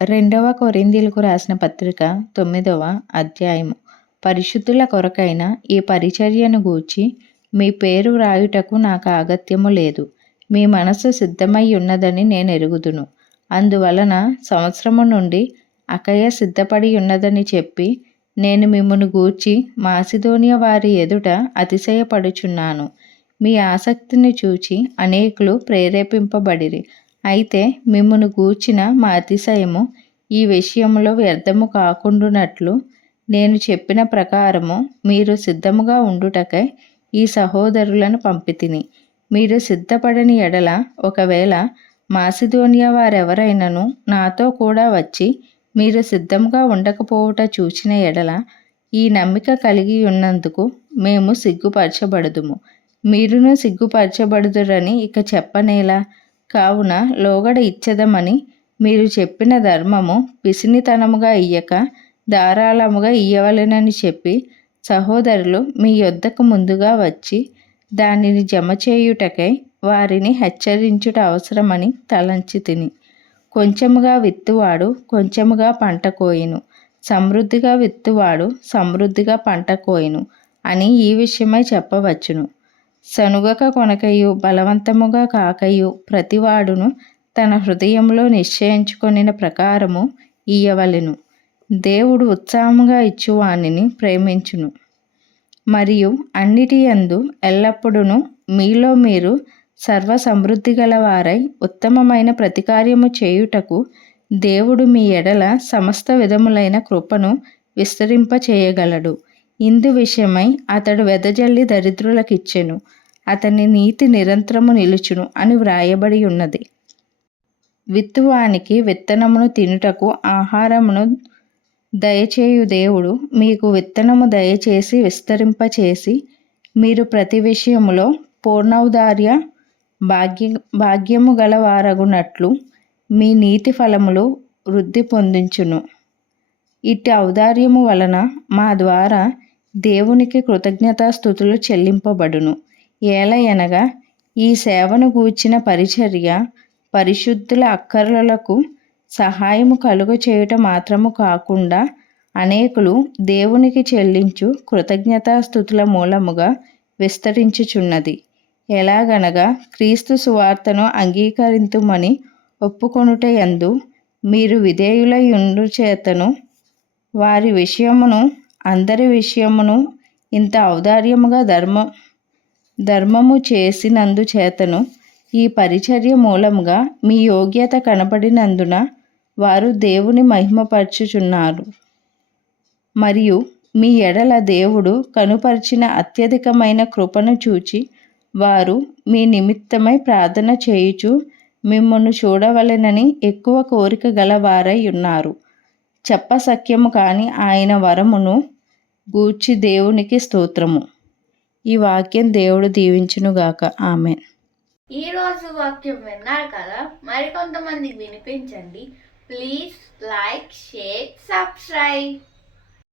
రెండవ కొరింథీయులకు రాసిన పత్రిక 9వ అధ్యాయము. పరిశుద్ధుల కొరకైన ఈ పరిచర్యను గూర్చి మీ పేరు వ్రాయుటకు నాకు ఆగత్యము లేదు. మీ మనస్సు సిద్ధమై ఉన్నదని నేను ఎరుగుదును. అందువలన సంవత్సరము నుండి అకయ సిద్ధపడి ఉన్నదని చెప్పి నేను మిమ్మును గూర్చి మాసిదోనియ వారి ఎదుట అతిశయపడుచున్నాను. మీ ఆసక్తిని చూచి అనేకులు ప్రేరేపింపబడిరి. అయితే మిమ్మును గూర్చిన మా అతిశయము ఈ విషయంలో వ్యర్థము కాకుండునట్లు నేను చెప్పిన ప్రకారము మీరు సిద్ధముగా ఉండుటకై ఈ సహోదరులను పంపితిని. మీరు సిద్ధపడని ఎడల ఒకవేళ మాసిదోనియా వారెవరైనను నాతో కూడా వచ్చి మీరు సిద్ధముగా ఉండకపోవుట చూచిన ఎడల ఈ నమ్మిక కలిగి ఉన్నందుకు మేము సిగ్గుపరచబడుదుము. మీరును సిగ్గుపరచబడుదురని ఇక చెప్పనేలా? కావున లోగడ ఇచ్చెదమని మీరు చెప్పిన ధర్మము పిసినితనముగా ఇయ్యక ధారాళముగా ఇయ్యవలెనని చెప్పి సహోదరులు మీ యొద్దకు ముందుగా వచ్చి దానిని జమచేయుటకై వారిని హెచ్చరించుట అవసరమని తలంచితిని. కొంచెముగా విత్తువాడు కొంచెముగా పంట కోయును, సమృద్ధిగా విత్తువాడు సమృద్ధిగా పంట కోయును అని ఈ విషయమై చెప్పవచ్చును. సనుగక కొనకయు బలవంతముగా కాకయు ప్రతివాడును తన హృదయంలో నిశ్చయించుకొనిన ప్రకారము ఇయ్యవలెను. దేవుడు ఉత్సాహముగా ఇచ్చువానిని ప్రేమించును. మరియు అన్నిటి యందు ఎల్లప్పుడూ మీలో మీరు సర్వ సమృద్ధి గల వారై ఉత్తమమైన ప్రతికార్యము చేయుటకు దేవుడు మీ ఎడల సమస్త విధములైన కృపను విస్తరింపచేయగలడు. ఇందు విషయమై అతడు వెదజల్లి దరిద్రులకిచ్చెను, అతని నీతి నిరంతరము నిలుచును అని వ్రాయబడి ఉన్నది. విత్తువానికి విత్తనమును తినుటకు ఆహారమును దయచేయు దేవుడు మీకు విత్తనము దయచేసి విస్తరింపచేసి మీరు ప్రతి విషయములో పూర్ణౌదార్య భాగ్యము గల వారగునట్లు మీ నీతి ఫలములు వృద్ధి పొందించును. ఇట్టి ఔదార్యము వలన మా ద్వారా దేవునికి కృతజ్ఞతాస్తుతులు చెల్లింపబడును. ఏలయనగా ఈ సేవను గూర్చిన పరిచర్య పరిశుద్ధుల అక్కరలకు సహాయము కలుగ చేయుట మాత్రము కాకుండా అనేకులు దేవునికి చెల్లించు కృతజ్ఞతాస్తుతుల మూలముగా విస్తరించుచున్నది. ఎలాగనగా క్రీస్తు సువార్తను అంగీకరింతుమని ఒప్పుకొనుట యందు మీరు విధేయులై ఉండుచేతను వారి విషయమును అందరి విషయమును ఇంత ఔదార్యముగా ధర్మము చేసినందుచేతను ఈ పరిచర్య మూలముగా మీ యోగ్యత కనబడినందున వారు దేవుని మహిమపరచుచున్నారు. మరియు మీ ఎడల దేవుడు కనుపరిచిన అత్యధికమైన కృపను చూచి వారు మీ నిమిత్తమై ప్రార్థన చేయుచు మిమ్మును చూడవలెనని ఎక్కువ కోరిక గల వారై ఉన్నారు. చెప్పసఖ్యము కాని ఆయన వరమును గూర్చి దేవునికి స్తోత్రము. ఈ వాక్యం దేవుడు దీవించునుగాక. ఆమెన్. ఈరోజు వాక్యం విన్నారు కదా, మరికొంతమందికి వినిపించండి. Please like, share, subscribe.